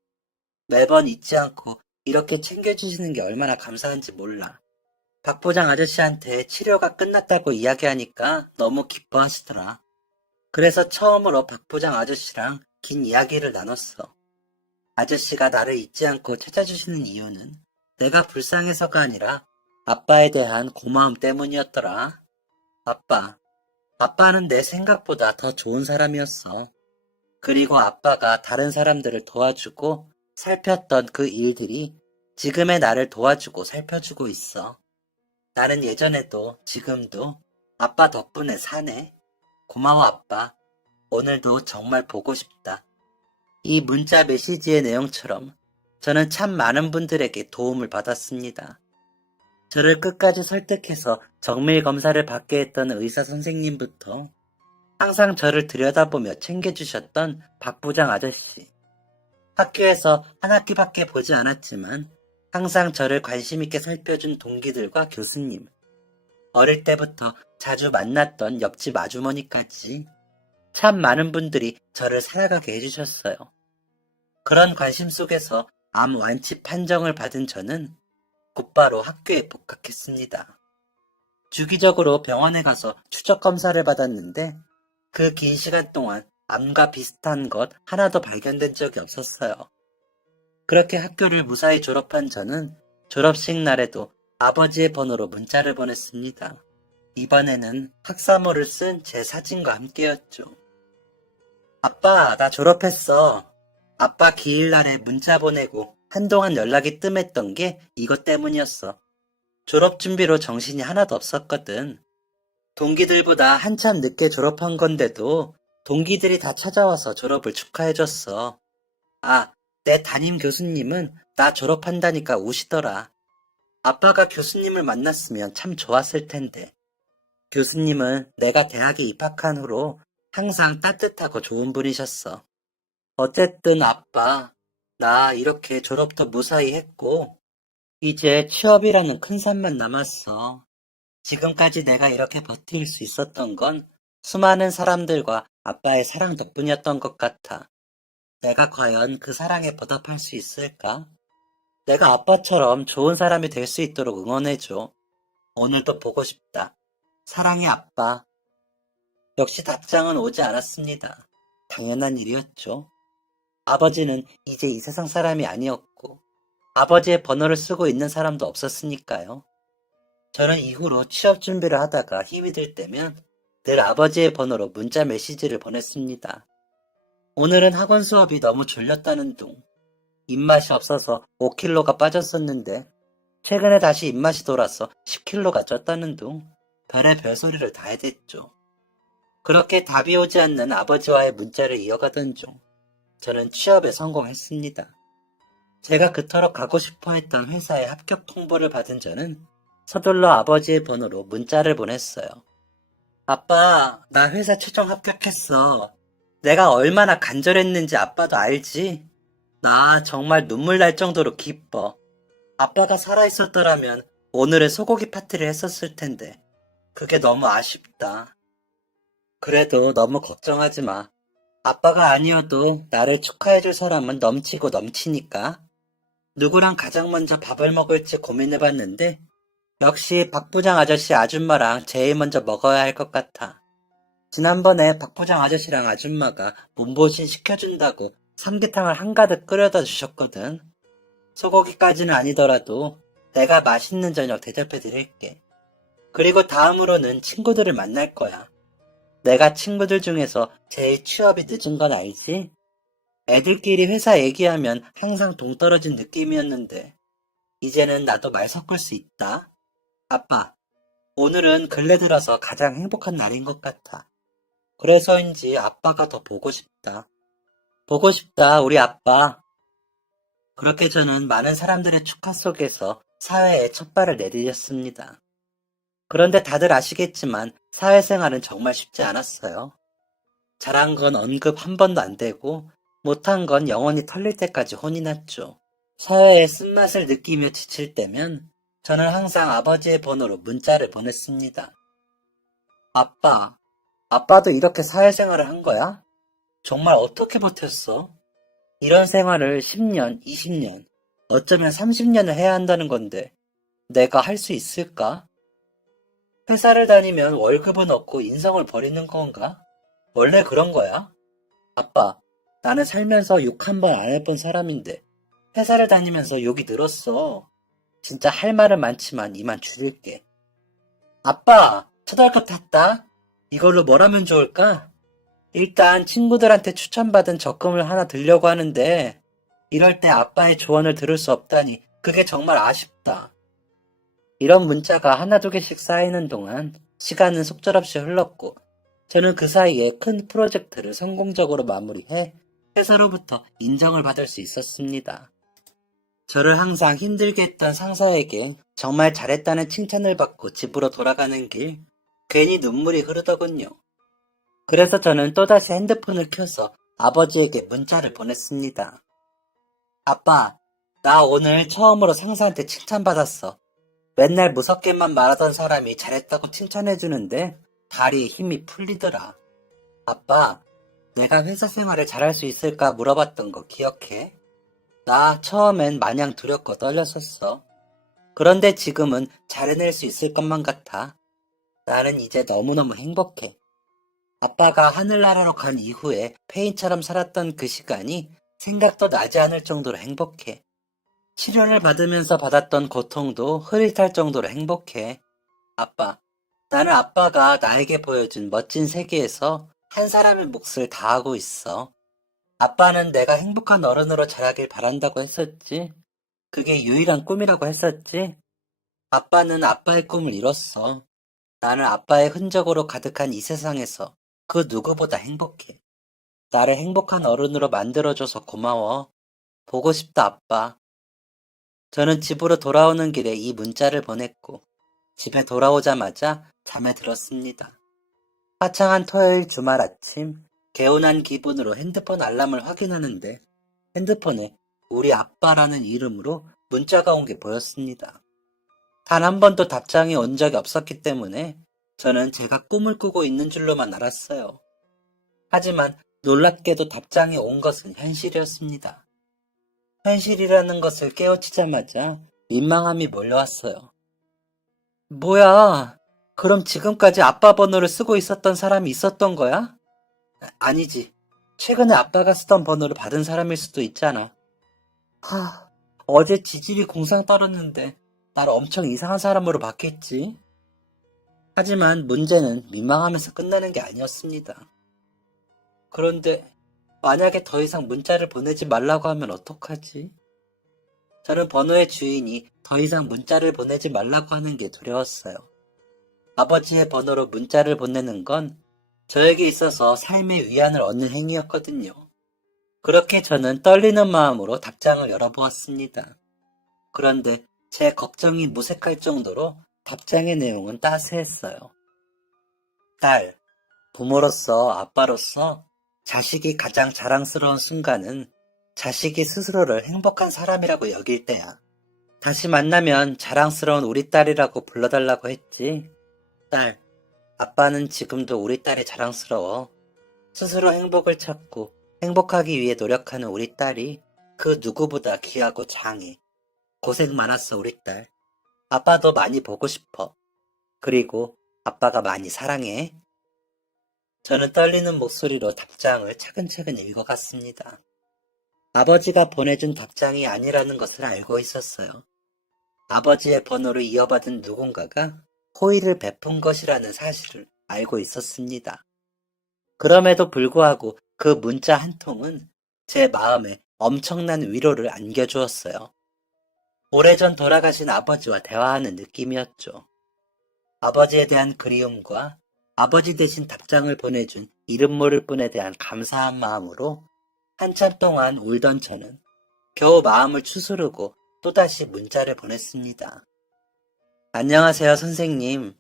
매번 잊지 않고 이렇게 챙겨주시는 게 얼마나 감사한지 몰라. 박 부장 아저씨한테 치료가 끝났다고 이야기하니까 너무 기뻐하시더라. 그래서 처음으로 박 부장 아저씨랑 긴 이야기를 나눴어. 아저씨가 나를 잊지 않고 찾아주시는 이유는 내가 불쌍해서가 아니라 아빠에 대한 고마움 때문이었더라. 아빠는 내 생각보다 더 좋은 사람이었어. 그리고 아빠가 다른 사람들을 도와주고 살폈던 그 일들이 지금의 나를 도와주고 살펴주고 있어. 나는 예전에도 지금도 아빠 덕분에 사네. 고마워, 아빠. 오늘도 정말 보고 싶다. 이 문자 메시지의 내용처럼 저는 참 많은 분들에게 도움을 받았습니다. 저를 끝까지 설득해서 정밀 검사를 받게 했던 의사 선생님부터 항상 저를 들여다보며 챙겨주셨던 박 부장 아저씨. 학교에서 한 학기밖에 보지 않았지만 항상 저를 관심있게 살펴준 동기들과 교수님. 어릴 때부터 자주 만났던 옆집 아주머니까지 참 많은 분들이 저를 살아가게 해주셨어요. 그런 관심 속에서 암 완치 판정을 받은 저는 곧바로 학교에 복학했습니다. 주기적으로 병원에 가서 추적 검사를 받았는데 그 긴 시간 동안 암과 비슷한 것 하나도 발견된 적이 없었어요. 그렇게 학교를 무사히 졸업한 저는 졸업식 날에도 아버지의 번호로 문자를 보냈습니다. 이번에는 학사모를 쓴 제 사진과 함께였죠. 아빠, 나 졸업했어. 아빠 기일날에 문자 보내고 한동안 연락이 뜸했던 게 이것 때문이었어. 졸업 준비로 정신이 하나도 없었거든. 동기들보다 한참 늦게 졸업한 건데도 동기들이 다 찾아와서 졸업을 축하해줬어. 아, 내 담임 교수님은 나 졸업한다니까 우시더라. 아빠가 교수님을 만났으면 참 좋았을 텐데. 교수님은 내가 대학에 입학한 후로 항상 따뜻하고 좋은 분이셨어. 어쨌든 아빠, 나 이렇게 졸업도 무사히 했고, 이제 취업이라는 큰 산만 남았어. 지금까지 내가 이렇게 버틸 수 있었던 건 수많은 사람들과 아빠의 사랑 덕분이었던 것 같아. 내가 과연 그 사랑에 보답할 수 있을까? 내가 아빠처럼 좋은 사람이 될 수 있도록 응원해줘. 오늘도 보고 싶다. 사랑해, 아빠. 역시 답장은 오지 않았습니다. 당연한 일이었죠. 아버지는 이제 이 세상 사람이 아니었고, 아버지의 번호를 쓰고 있는 사람도 없었으니까요. 저는 이후로 취업 준비를 하다가 힘이 들 때면 늘 아버지의 번호로 문자 메시지를 보냈습니다. 오늘은 학원 수업이 너무 졸렸다는 둥. 입맛이 없어서 5kg가 빠졌었는데 최근에 다시 입맛이 돌아서 10kg가 쪘다는 둥. 별의 별소리를 다 해댔죠. 그렇게 답이 오지 않는 아버지와의 문자를 이어가던 중 저는 취업에 성공했습니다. 제가 그토록 가고 싶어 했던 회사의 합격 통보를 받은 저는 서둘러 아버지의 번호로 문자를 보냈어요. 아빠, 나 회사 최종 합격했어. 내가 얼마나 간절했는지 아빠도 알지? 나 정말 눈물 날 정도로 기뻐. 아빠가 살아있었더라면 오늘의 소고기 파티를 했었을 텐데 그게 너무 아쉽다. 그래도 너무 걱정하지 마. 아빠가 아니어도 나를 축하해줄 사람은 넘치고 넘치니까. 누구랑 가장 먼저 밥을 먹을지 고민해봤는데 역시 박 부장 아저씨 아줌마랑 제일 먼저 먹어야 할 것 같아. 지난번에 박 부장 아저씨랑 아줌마가 몸보신 시켜준다고 삼계탕을 한가득 끓여다 주셨거든. 소고기까지는 아니더라도 내가 맛있는 저녁 대접해 드릴게. 그리고 다음으로는 친구들을 만날 거야. 내가 친구들 중에서 제일 취업이 늦은 건 알지? 애들끼리 회사 얘기하면 항상 동떨어진 느낌이었는데 이제는 나도 말 섞을 수 있다. 아빠, 오늘은 근래 들어서 가장 행복한 날인 것 같아. 그래서인지 아빠가 더 보고 싶다. 보고 싶다, 우리 아빠. 그렇게 저는 많은 사람들의 축하 속에서 사회에 첫 발을 내디뎠습니다. 그런데 다들 아시겠지만 사회생활은 정말 쉽지 않았어요. 잘한 건 언급 한 번도 안 되고 못한 건 영원히 털릴 때까지 혼이 났죠. 사회의 쓴맛을 느끼며 지칠 때면 저는 항상 아버지의 번호로 문자를 보냈습니다. 아빠, 아빠도 이렇게 사회생활을 한 거야? 정말 어떻게 버텼어? 이런 생활을 10년, 20년, 어쩌면 30년을 해야 한다는 건데 내가 할 수 있을까? 회사를 다니면 월급은 없고 인성을 버리는 건가? 원래 그런 거야? 아빠, 나는 살면서 욕 한 번 안 해본 사람인데 회사를 다니면서 욕이 늘었어. 진짜 할 말은 많지만 이만 줄일게. 아빠, 첫 월급 탔다. 이걸로 뭘 하면 좋을까? 일단 친구들한테 추천받은 적금을 하나 들려고 하는데 이럴 때 아빠의 조언을 들을 수 없다니 그게 정말 아쉽다. 이런 문자가 하나 두 개씩 쌓이는 동안 시간은 속절없이 흘렀고 저는 그 사이에 큰 프로젝트를 성공적으로 마무리해 회사로부터 인정을 받을 수 있었습니다. 저를 항상 힘들게 했던 상사에게 정말 잘했다는 칭찬을 받고 집으로 돌아가는 길, 괜히 눈물이 흐르더군요. 그래서 저는 또다시 핸드폰을 켜서 아버지에게 문자를 보냈습니다. 아빠, 나 오늘 처음으로 상사한테 칭찬받았어. 맨날 무섭게만 말하던 사람이 잘했다고 칭찬해주는데 다리에 힘이 풀리더라. 아빠, 내가 회사 생활을 잘할 수 있을까 물어봤던 거 기억해? 나 처음엔 마냥 두렵고 떨렸었어. 그런데 지금은 잘해낼 수 있을 것만 같아. 나는 이제 너무너무 행복해. 아빠가 하늘나라로 간 이후에 페인처럼 살았던 그 시간이 생각도 나지 않을 정도로 행복해. 치료를 받으면서 받았던 고통도 흐릿할 정도로 행복해. 아빠, 나는 아빠가 나에게 보여준 멋진 세계에서 한 사람의 몫을 다하고 있어. 아빠는 내가 행복한 어른으로 자라길 바란다고 했었지. 그게 유일한 꿈이라고 했었지. 아빠는 아빠의 꿈을 이뤘어. 나는 아빠의 흔적으로 가득한 이 세상에서 그 누구보다 행복해. 나를 행복한 어른으로 만들어줘서 고마워. 보고 싶다, 아빠. 저는 집으로 돌아오는 길에 이 문자를 보냈고, 집에 돌아오자마자 잠에 들었습니다. 화창한 토요일 주말 아침, 개운한 기분으로 핸드폰 알람을 확인하는데, 핸드폰에 우리 아빠라는 이름으로 문자가 온 게 보였습니다. 단 한 번도 답장이 온 적이 없었기 때문에 저는 제가 꿈을 꾸고 있는 줄로만 알았어요. 하지만 놀랍게도 답장이 온 것은 현실이었습니다. 현실이라는 것을 깨우치자마자 민망함이 몰려왔어요. 뭐야? 그럼 지금까지 아빠 번호를 쓰고 있었던 사람이 있었던 거야? 아니지. 최근에 아빠가 쓰던 번호를 받은 사람일 수도 있잖아. 어제 지질이 공상 떨었는데 날 엄청 이상한 사람으로 봤겠지? 하지만 문제는 민망하면서 끝나는 게 아니었습니다. 그런데 만약에 더 이상 문자를 보내지 말라고 하면 어떡하지? 저는 번호의 주인이 더 이상 문자를 보내지 말라고 하는 게 두려웠어요. 아버지의 번호로 문자를 보내는 건 저에게 있어서 삶의 위안을 얻는 행위였거든요. 그렇게 저는 떨리는 마음으로 답장을 열어보았습니다. 그런데 제 걱정이 무색할 정도로 답장의 내용은 따스했어요. 딸, 부모로서 아빠로서 자식이 가장 자랑스러운 순간은 자식이 스스로를 행복한 사람이라고 여길 때야. 다시 만나면 자랑스러운 우리 딸이라고 불러달라고 했지. 딸, 아빠는 지금도 우리 딸이 자랑스러워. 스스로 행복을 찾고 행복하기 위해 노력하는 우리 딸이 그 누구보다 귀하고 장해. 고생 많았어, 우리 딸. 아빠도 많이 보고 싶어. 그리고 아빠가 많이 사랑해. 저는 떨리는 목소리로 답장을 차근차근 읽어갔습니다. 아버지가 보내준 답장이 아니라는 것을 알고 있었어요. 아버지의 번호를 이어받은 누군가가 호의를 베푼 것이라는 사실을 알고 있었습니다. 그럼에도 불구하고 그 문자 한 통은 제 마음에 엄청난 위로를 안겨주었어요. 오래전 돌아가신 아버지와 대화하는 느낌이었죠. 아버지에 대한 그리움과 아버지 대신 답장을 보내준 이름 모를 분에 대한 감사한 마음으로 한참 동안 울던 저는 겨우 마음을 추스르고 또다시 문자를 보냈습니다. 안녕하세요, 선생님.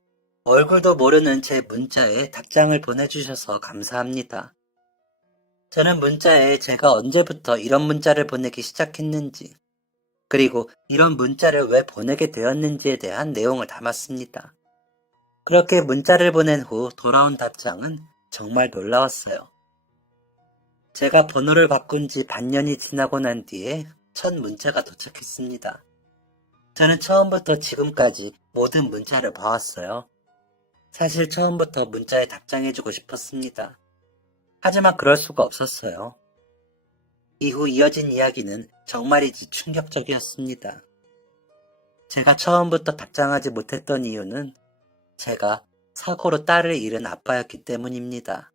얼굴도 모르는 제 문자에 답장을 보내주셔서 감사합니다. 저는 문자에 제가 언제부터 이런 문자를 보내기 시작했는지, 그리고 이런 문자를 왜 보내게 되었는지에 대한 내용을 담았습니다. 그렇게 문자를 보낸 후 돌아온 답장은 정말 놀라웠어요. 제가 번호를 바꾼 지 반년이 지나고 난 뒤에 첫 문자가 도착했습니다. 저는 처음부터 지금까지 모든 문자를 봐왔어요. 사실 처음부터 문자에 답장해주고 싶었습니다. 하지만 그럴 수가 없었어요. 이후 이어진 이야기는 정말이지 충격적이었습니다. 제가 처음부터 답장하지 못했던 이유는 제가 사고로 딸을 잃은 아빠였기 때문입니다.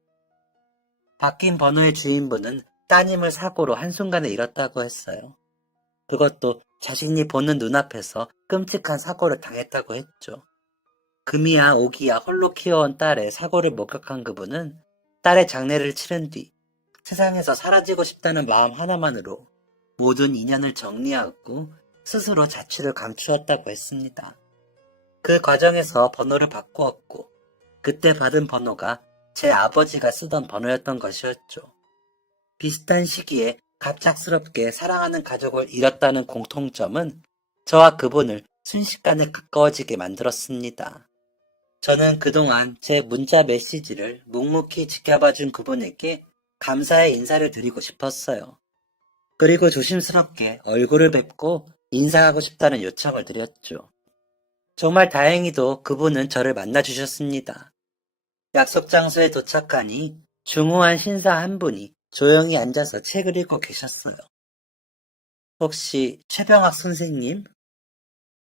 바뀐 번호의 주인분은 따님을 사고로 한순간에 잃었다고 했어요. 그것도 자신이 보는 눈앞에서 끔찍한 사고를 당했다고 했죠. 금이야 오기야 홀로 키워온 딸의 사고를 목격한 그분은 딸의 장례를 치른 뒤 세상에서 사라지고 싶다는 마음 하나만으로 모든 인연을 정리하고 스스로 자취를 감추었다고 했습니다. 그 과정에서 번호를 바꾸었고 그때 받은 번호가 제 아버지가 쓰던 번호였던 것이었죠. 비슷한 시기에 갑작스럽게 사랑하는 가족을 잃었다는 공통점은 저와 그분을 순식간에 가까워지게 만들었습니다. 저는 그동안 제 문자 메시지를 묵묵히 지켜봐준 그분에게 감사의 인사를 드리고 싶었어요. 그리고 조심스럽게 얼굴을 뵙고 인사하고 싶다는 요청을 드렸죠. 정말 다행히도 그분은 저를 만나주셨습니다. 약속 장소에 도착하니 중후한 신사 한 분이 조용히 앉아서 책을 읽고 계셨어요. 혹시 최병학 선생님?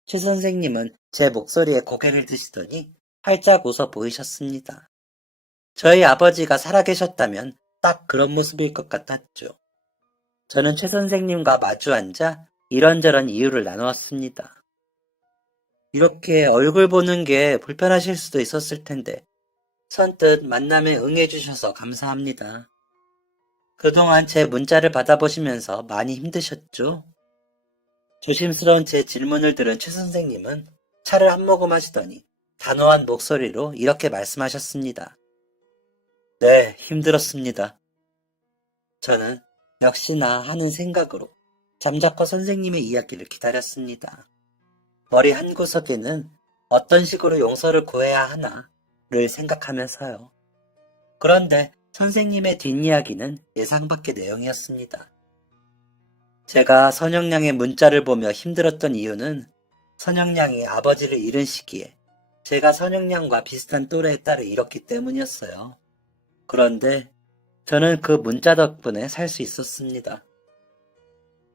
최 선생님은 제 목소리에 고개를 드시더니 활짝 웃어 보이셨습니다. 저희 아버지가 살아계셨다면 딱 그런 모습일 것 같았죠. 저는 최 선생님과 마주 앉아 이런저런 이유를 나누었습니다. 이렇게 얼굴 보는 게 불편하실 수도 있었을 텐데 선뜻 만남에 응해주셔서 감사합니다. 그동안 제 문자를 받아보시면서 많이 힘드셨죠? 조심스러운 제 질문을 들은 최 선생님은 차를 한 모금 하시더니 단호한 목소리로 이렇게 말씀하셨습니다. 네, 힘들었습니다. 저는 역시나 하는 생각으로 잠자코 선생님의 이야기를 기다렸습니다. 머리 한구석에는 어떤 식으로 용서를 구해야 하나를 생각하면서요. 그런데 선생님의 뒷이야기는 예상 밖의 내용이었습니다. 제가 선영양의 문자를 보며 힘들었던 이유는 선영양이 아버지를 잃은 시기에 제가 선영양과 비슷한 또래의 딸을 잃었기 때문이었어요. 그런데 저는 그 문자 덕분에 살 수 있었습니다.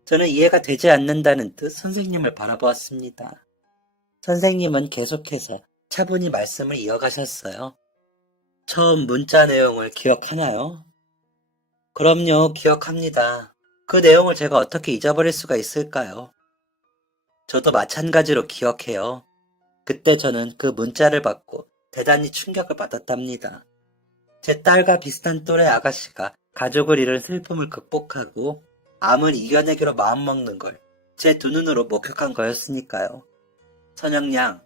저는 이해가 되지 않는다는 듯 선생님을 바라보았습니다. 선생님은 계속해서 차분히 말씀을 이어가셨어요. 처음 문자 내용을 기억하나요? 그럼요, 기억합니다. 그 내용을 제가 어떻게 잊어버릴 수가 있을까요? 저도 마찬가지로 기억해요. 그때 저는 그 문자를 받고 대단히 충격을 받았답니다. 제 딸과 비슷한 또래 아가씨가 가족을 잃은 슬픔을 극복하고 암을 이겨내기로 마음먹는 걸 제 두 눈으로 목격한 거였으니까요. 선영양,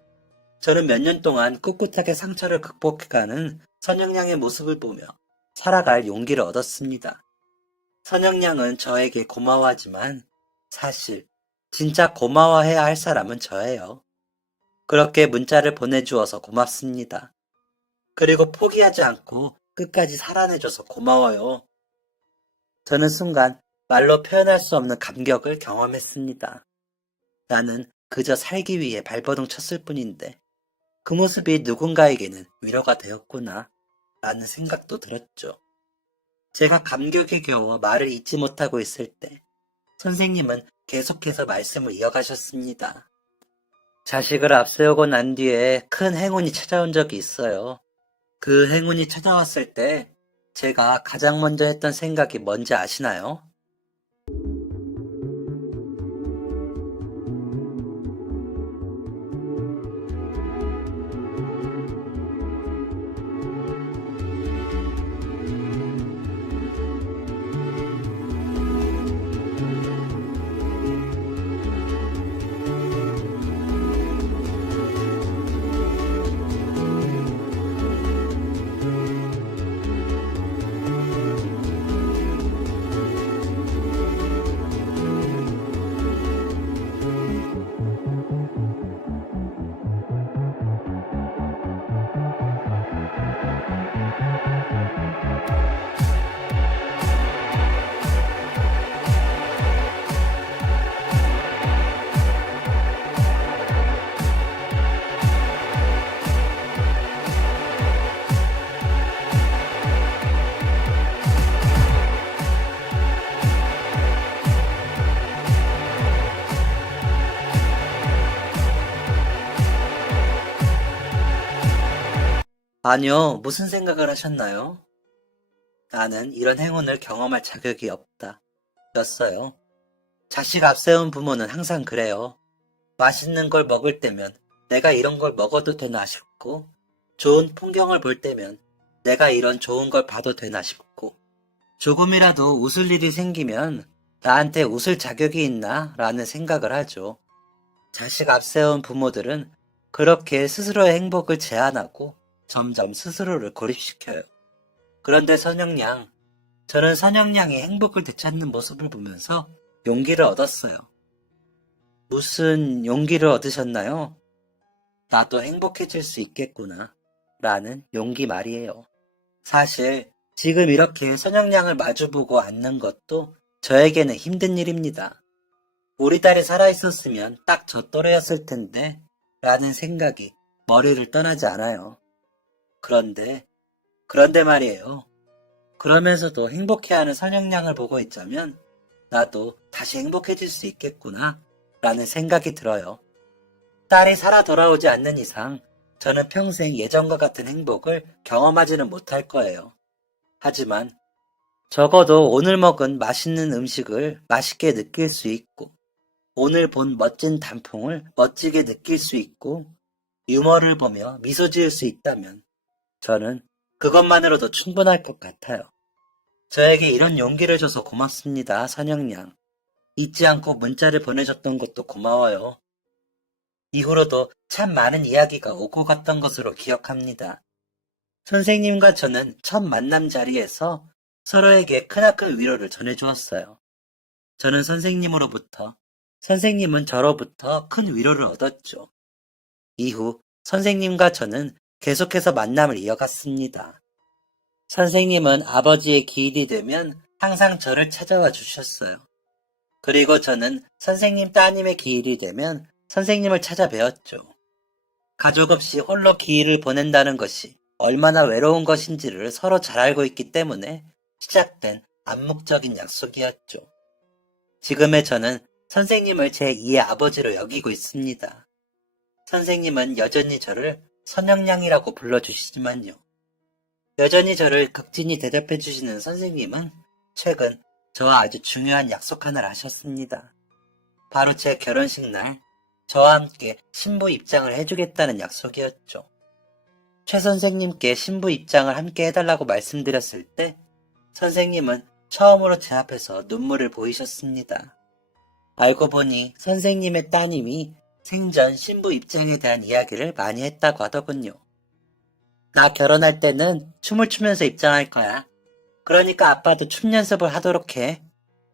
저는 몇 년 동안 꿋꿋하게 상처를 극복해가는 선영양의 모습을 보며 살아갈 용기를 얻었습니다. 선영양은 저에게 고마워하지만 사실 진짜 고마워해야 할 사람은 저예요. 그렇게 문자를 보내주어서 고맙습니다. 그리고 포기하지 않고 끝까지 살아내줘서 고마워요. 저는 순간 말로 표현할 수 없는 감격을 경험했습니다. 나는 그저 살기 위해 발버둥 쳤을 뿐인데 그 모습이 누군가에게는 위로가 되었구나 라는 생각도 들었죠. 제가 감격에 겨워 말을 잇지 못하고 있을 때 선생님은 계속해서 말씀을 이어가셨습니다. 자식을 앞세우고 난 뒤에 큰 행운이 찾아온 적이 있어요. 그 행운이 찾아왔을 때 제가 가장 먼저 했던 생각이 뭔지 아시나요? 아니요, 무슨 생각을 하셨나요? 나는 이런 행운을 경험할 자격이 없다. 였어요. 자식 앞세운 부모는 항상 그래요. 맛있는 걸 먹을 때면 내가 이런 걸 먹어도 되나 싶고, 좋은 풍경을 볼 때면 내가 이런 좋은 걸 봐도 되나 싶고, 조금이라도 웃을 일이 생기면 나한테 웃을 자격이 있나? 라는 생각을 하죠. 자식 앞세운 부모들은 그렇게 스스로의 행복을 제한하고 점점 스스로를 고립시켜요. 그런데 선영양, 저는 선영양이 행복을 되찾는 모습을 보면서 용기를 얻었어요. 무슨 용기를 얻으셨나요? 나도 행복해질 수 있겠구나. 라는 용기 말이에요. 사실 지금 이렇게 선영양을 마주보고 앉는 것도 저에게는 힘든 일입니다. 우리 딸이 살아있었으면 딱 저 또래였을 텐데 라는 생각이 머리를 떠나지 않아요. 그런데 말이에요. 그러면서도 행복해하는 선영양을 보고 있자면 나도 다시 행복해질 수 있겠구나 라는 생각이 들어요. 딸이 살아 돌아오지 않는 이상 저는 평생 예전과 같은 행복을 경험하지는 못할 거예요. 하지만 적어도 오늘 먹은 맛있는 음식을 맛있게 느낄 수 있고 오늘 본 멋진 단풍을 멋지게 느낄 수 있고 유머를 보며 미소 지을 수 있다면 저는 그것만으로도 충분할 것 같아요. 저에게 이런 용기를 줘서 고맙습니다, 선영양. 잊지 않고 문자를 보내줬던 것도 고마워요. 이후로도 참 많은 이야기가 오고 갔던 것으로 기억합니다. 선생님과 저는 첫 만남 자리에서 서로에게 크나큰 위로를 전해주었어요. 저는 선생님으로부터, 선생님은 저로부터 큰 위로를 얻었죠. 이후 선생님과 저는 계속해서 만남을 이어갔습니다. 선생님은 아버지의 기일이 되면 항상 저를 찾아와 주셨어요. 그리고 저는 선생님 따님의 기일이 되면 선생님을 찾아뵈었죠. 가족 없이 홀로 기일을 보낸다는 것이 얼마나 외로운 것인지를 서로 잘 알고 있기 때문에 시작된 암묵적인 약속이었죠. 지금의 저는 선생님을 제2의 아버지로 여기고 있습니다. 선생님은 여전히 저를 선영양이라고 불러주시지만요. 여전히 저를 극진히 대접해 주시는 선생님은 최근 저와 아주 중요한 약속 하나를 하셨습니다. 바로 제 결혼식 날 저와 함께 신부 입장을 해주겠다는 약속이었죠. 최 선생님께 신부 입장을 함께 해달라고 말씀드렸을 때 선생님은 처음으로 제 앞에서 눈물을 보이셨습니다. 알고 보니 선생님의 따님이 생전 신부 입장에 대한 이야기를 많이 했다고 하더군요. 나 결혼할 때는 춤을 추면서 입장할 거야. 그러니까 아빠도 춤 연습을 하도록 해.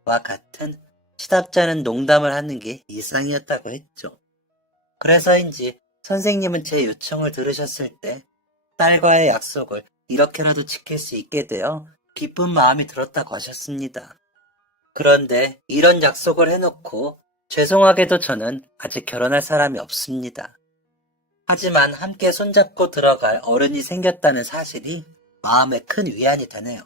와 같은 시답잖은 농담을 하는 게 일상이었다고 했죠. 그래서인지 선생님은 제 요청을 들으셨을 때 딸과의 약속을 이렇게라도 지킬 수 있게 되어 기쁜 마음이 들었다고 하셨습니다. 그런데 이런 약속을 해놓고 죄송하게도 저는 아직 결혼할 사람이 없습니다. 하지만 함께 손잡고 들어갈 어른이 생겼다는 사실이 마음에 큰 위안이 되네요.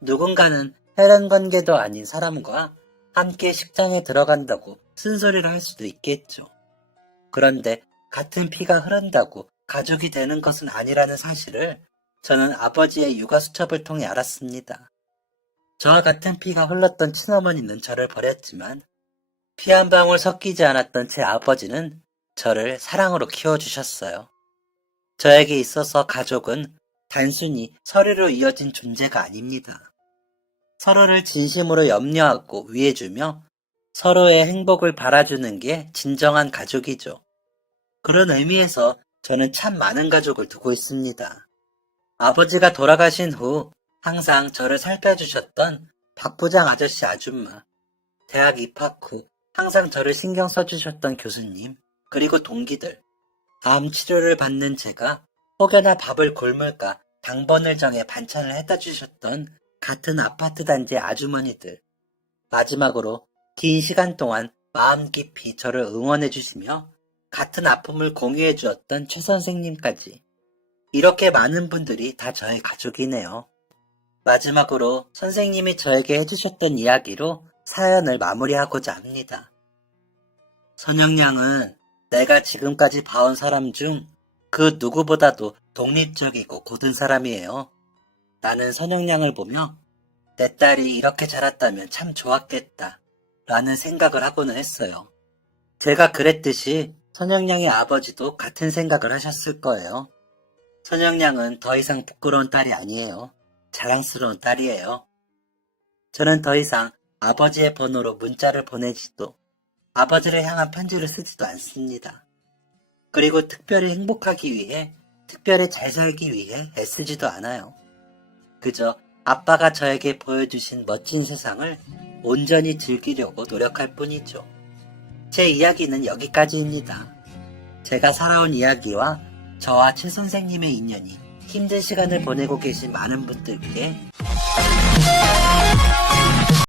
누군가는 혈연 관계도 아닌 사람과 함께 식장에 들어간다고 쓴소리를 할 수도 있겠죠. 그런데 같은 피가 흐른다고 가족이 되는 것은 아니라는 사실을 저는 아버지의 육아 수첩을 통해 알았습니다. 저와 같은 피가 흘렀던 친어머니는 저를 버렸지만 피 한 방울 섞이지 않았던 제 아버지는 저를 사랑으로 키워주셨어요. 저에게 있어서 가족은 단순히 서류로 이어진 존재가 아닙니다. 서로를 진심으로 염려하고 위해주며 서로의 행복을 바라주는 게 진정한 가족이죠. 그런 의미에서 저는 참 많은 가족을 두고 있습니다. 아버지가 돌아가신 후 항상 저를 살펴주셨던 박 부장 아저씨 아줌마, 대학 입학 후 항상 저를 신경 써주셨던 교수님, 그리고 동기들, 암 치료를 받는 제가 혹여나 밥을 굶을까 당번을 정해 반찬을 해다 주셨던 같은 아파트 단지 아주머니들, 마지막으로 긴 시간 동안 마음 깊이 저를 응원해 주시며 같은 아픔을 공유해 주었던 최 선생님까지 이렇게 많은 분들이 다 저의 가족이네요. 마지막으로 선생님이 저에게 해주셨던 이야기로 사연을 마무리하고자 합니다. 선영양은 내가 지금까지 봐온 사람 중 그 누구보다도 독립적이고 고든 사람이에요. 나는 선영양을 보며 내 딸이 이렇게 자랐다면 참 좋았겠다 라는 생각을 하고는 했어요. 제가 그랬듯이 선영양의 아버지도 같은 생각을 하셨을 거예요. 선영양은 더 이상 부끄러운 딸이 아니에요. 자랑스러운 딸이에요. 저는 더 이상 아버지의 번호로 문자를 보내지도 아버지를 향한 편지를 쓰지도 않습니다. 그리고 특별히 행복하기 위해, 특별히 잘 살기 위해 애쓰지도 않아요. 그저 아빠가 저에게 보여주신 멋진 세상을 온전히 즐기려고 노력할 뿐이죠. 제 이야기는 여기까지입니다. 제가 살아온 이야기와 저와 최 선생님의 인연이 힘든 시간을 보내고 계신 많은 분들께